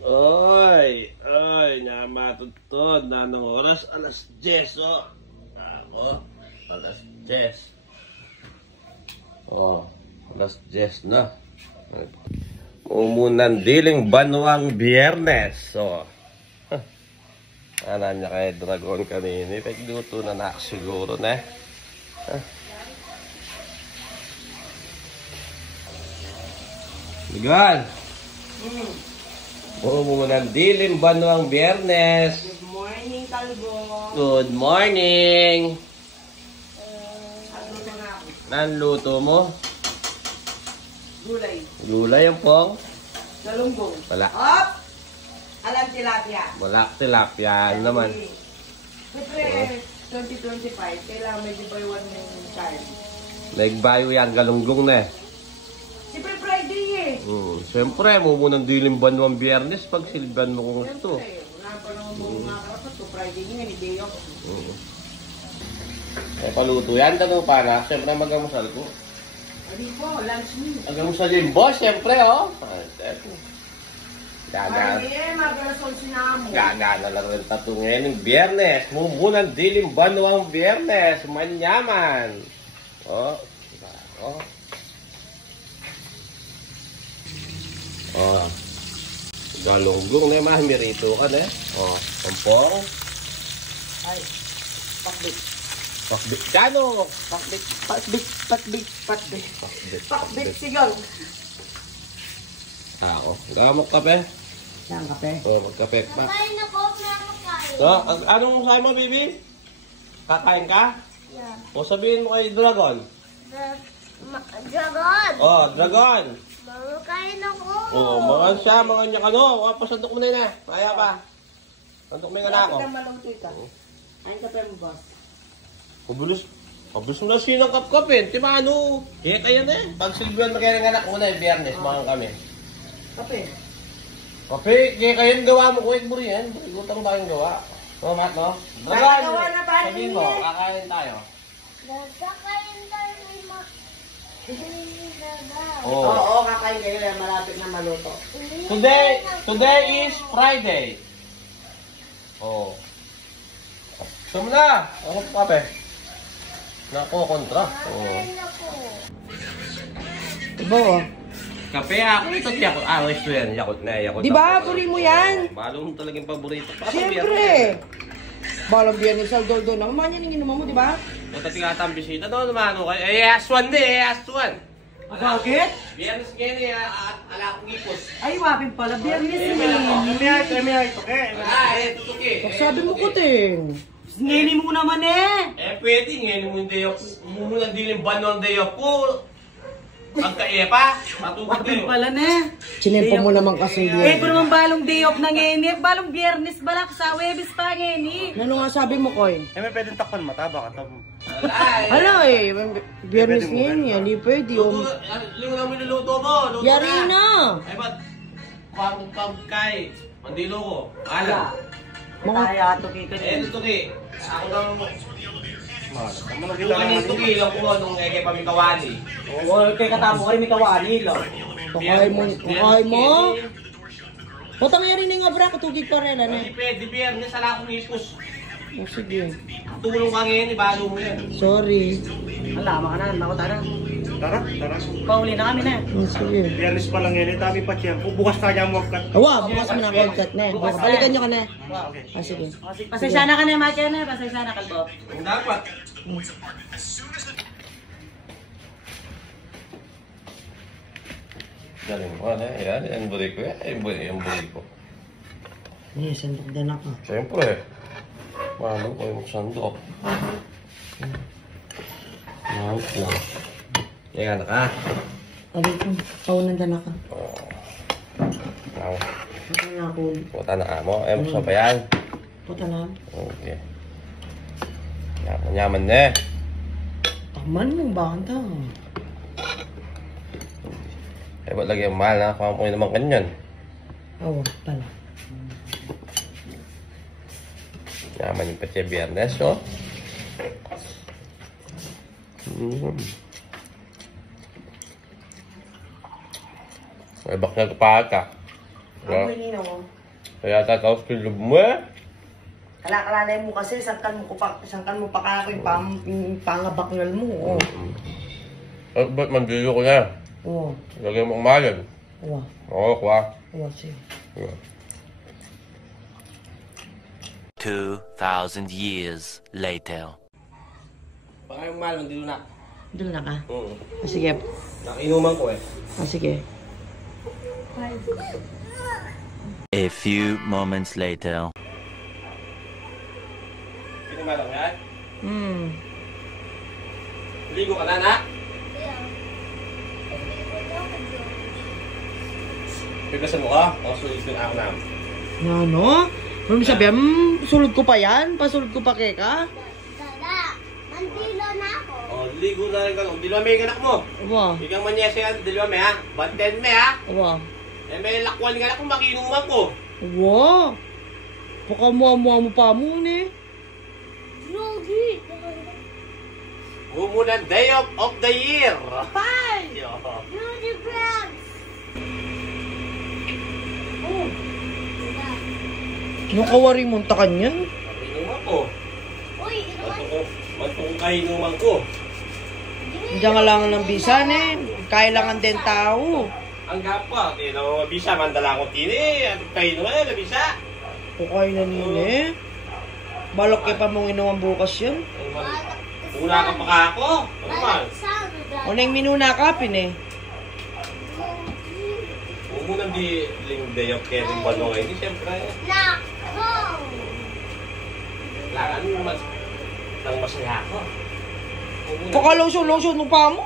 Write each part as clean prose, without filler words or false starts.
Oy, namatutod na ng oras, alas 10, oh. Ako, alas 10. Oh, alas 10 na. Umunan diling banwang Biyernes. So, ana niya kay Dragon kanini. Pagluto na nak siguro na. Ligan. Umunan diling banwang Biyernes. Good morning, Kalbo. Good morning. Agluto na ako. Nanluto mo? Gulay. Gulay ang pong? Galunggong. Wala. Up! Alam tilapia. Wala, tilapia naman. Siyempre, 2025, kailangan may buy one yung child. Nagbayo yan, galunggong na eh. Siyempre, Friday eh. Siyempre, mumunang dilim banwang Biyernes pag silban mo kung gusto. Siyempre, wala pa naman mga karapat ko. Friday niya, hindi ako. May paluto yan, tanong para. Siyempre, magamusal ko. Hindi po, lunch meal. Magamusal yung boss, siyempre, oh. Friday, mag-alasol sinamo. Gagana lang rin tato ngayon ng Biyernes. Mumunang dilim banwang Biyernes. Manyaman. Oh. Oh. Oh. Galunggong na yung mirito ka na. Oh. Pampong. Ay, pakbit. Pakbit. Kano? Pakbit. Pakbit. Pakbit. Pakbit. Pakbit. Pakbit sigaw. Tao. Gamok kape? Saan kape? Oh, magkape pa. Kakain ako, nakakain. So, anong sabi mo, baby? Kakain ka? Yeah. O sabihin mo kay Dragon. Dragon! Oh, Dragon. Makakain ako. Oh, mga siya, mga niya kano. Pasandok mo na yun eh. Kaya pa. Sandok mo yung anak ko. Bakit ang maluto ito? Kain kape mo, boss. Pabilis mo na sinang kap-kapin. Timano. Kaya kaya na eh. Pag silbihan mo kaya ng anak ko na yung Biyernes, mga kami. Kape. Kape, kaya kayo yung gawa mo ko mo rin. Gutang ba yung gawa? No, Matt, no? Kaya gawa na ba? Sabihin mo, kakain tayo. Nagkakain tayo ng Oh. Oo, kakain kayo. Malapit na maluto. Today is Friday. Oh. Saan mo na? Ako kape. Nako, kontra. Oh. Ibo, oh. Kape ako. Ito yakot. Gusto yan. Yakot na. Yakot. Di ba? Buri mo yan. Balong talagang paborito. Siyempre. Balang Biyernes al doldo na. Umanya ningin naman mo, di ba? Ito tingatang bisita. Ano naman ako? Aswan din. Aswan. Bakit? Biyernes ngayon eh. Ala akong ipos. Ay, wapin pala. Biyernes Tutuki. sabi mo ko, ting. Ngini mo naman eh. Pwede ngayon mo yung day off. Mumulang dilim ban ng day off ko. Pagka-epa, matugod Wapin kayo. pala na. Sinempo mo naman kasi Eh, yun. kung naman balong day off na ngeni, balong biyernes balak sa Webis pa ngeni. Ano nga sabi mo, Koy? May pwedeng takpan mata, baka Ano eh, Biyernes ngayon yan, hindi pwede. Yung naman niluluto mo. Luto Yari na. Ay ba't? Pagkay. Mandilo ko. Ala. Kaya tuki ka niya. Tuki. Ako nang... Ano Kung anong tuki lang ko nung eke pamikawani. Oo, kay katamo ka rin may kawani lang. Kakain mo. Putang yari na nga bra, katugig pa rin, ano? Hindi pwede, Biyernes, ala akong ipos. Oh, sige. Tulong ka ngayon, ibalo mo yan. Sorry. Alama ka na, nakota na. Tara. Pauli na kami na. Oh, sige. Biyernes pa lang yun, tabi pa siya. Bukas na niya mo agkat. Awa, bukas mo na contact na. Balikan nyo ka na. Okay. Ah, sige. Pasensya na ka na, Matya na. Pasensya na, Kalbo. Ang dapat. Galing mo, ano? Yan, yung buri ko yan. Yung buri ko. Yes, sandok din ako. Siyempre. Malo ko yung sandok. Malo ko. Yan ka. Sabi ko, paunan din ako. Wow. Puta na ako. Puta na mo. Gusto pa yan. Puta na. Okay. Yaman na eh. Taman mo ba ang tao? Eh, ba't lagi yung mahal na? Pamapunin naman kanyan. Awa, pala. Yaman yung Petya Biyernes, oh. May bakal ka pa ka. Ya. Ako nino. Kaya tataos ko yung mo eh. Kalakalalay mo kasi, sangkan mo pa kako yung pangabakngal mo. Oh. Ba't mandilo ko na? Oh. Lagyan mo umalan. Oh. Oo, kwa. Oh, sige. 2,000 years later. Baka yung umalan, mandilo na. Doon na ka? Oo. Ah, sige. Nakinuman ko eh. Ah, sige. A few moments later. Pinumalan mo yan? Ligo ka na, na? Pigasan mo ka? Tapos ulit yung ako na. Ano? Ano sabi, sulod ko pa yan? Pasulod ko pa keka? Dada, mandilo na ako. Oh, ligo na rin ka. Dilwa may anak mo. Aba, Ikaw man niya siya, dilwa may ha? Banten may ha? aba. Eh may lakwan nga na kung makinuman ko. Aba. Baka mua-mua mo pa mo ni. Yogi. Mumunan day of the year. Ay! Beauty vlogs. Nakawari mo takan yan. Makinuman ko. Uy, inuman. Mantong kainuman ko. Diyan ka lang ng bisan eh. Kailangan din tao. Ang gapa, tino, bisa, mandala ko tini. Ano kainuman, nabisa. Kukay na nini. Balok ka pa mong inuman bukas yan. Una ka pa ka ako. Ano man? O na yung minuna kapin eh. Umunang di day of Kevin Bano ngayon. Di siyempre. Nako. Kailangan mas nang masaya ako. Baka lotion mo pa mo.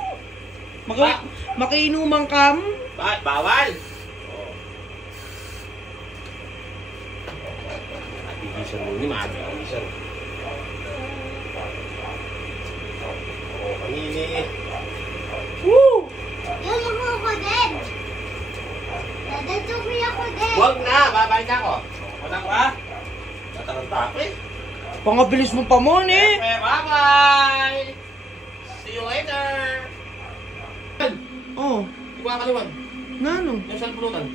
Makiinuman ka mo. Bakit? Bawal! Matigisan mo ni matigisan. Kanini. Woo! Yung ako din. Dadatukoy ako din. Huwag na! Babay na ako. Wala ko ha? Tataranta ako eh. Pangabilis mo pa mo ni. Okay, bye-bye! See you later! Oh, Hindi ko kakaliwan. nano? Yung saan pulutan?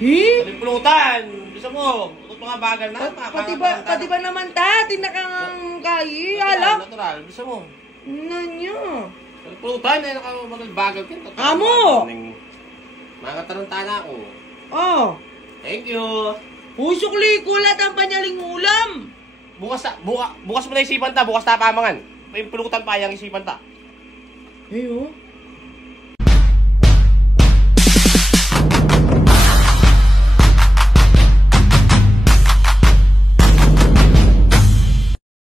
Hi? Saan pulutan? Bisa mo. Utot mga bagal na. Pati ba naman ta? Tinakang kayi. Ala. Natural. Bisa mo. Nanyo. Saan pulutan? Ay nakamagal-bagal ka. Amo! Mga taranta na ako. Oh. Thank you. Pusok kulat ang panyaling ulam. Bukas mo na isipan ta. Bukas ta pamangan. May pulutan pa yung isipan ta. Hey, oh.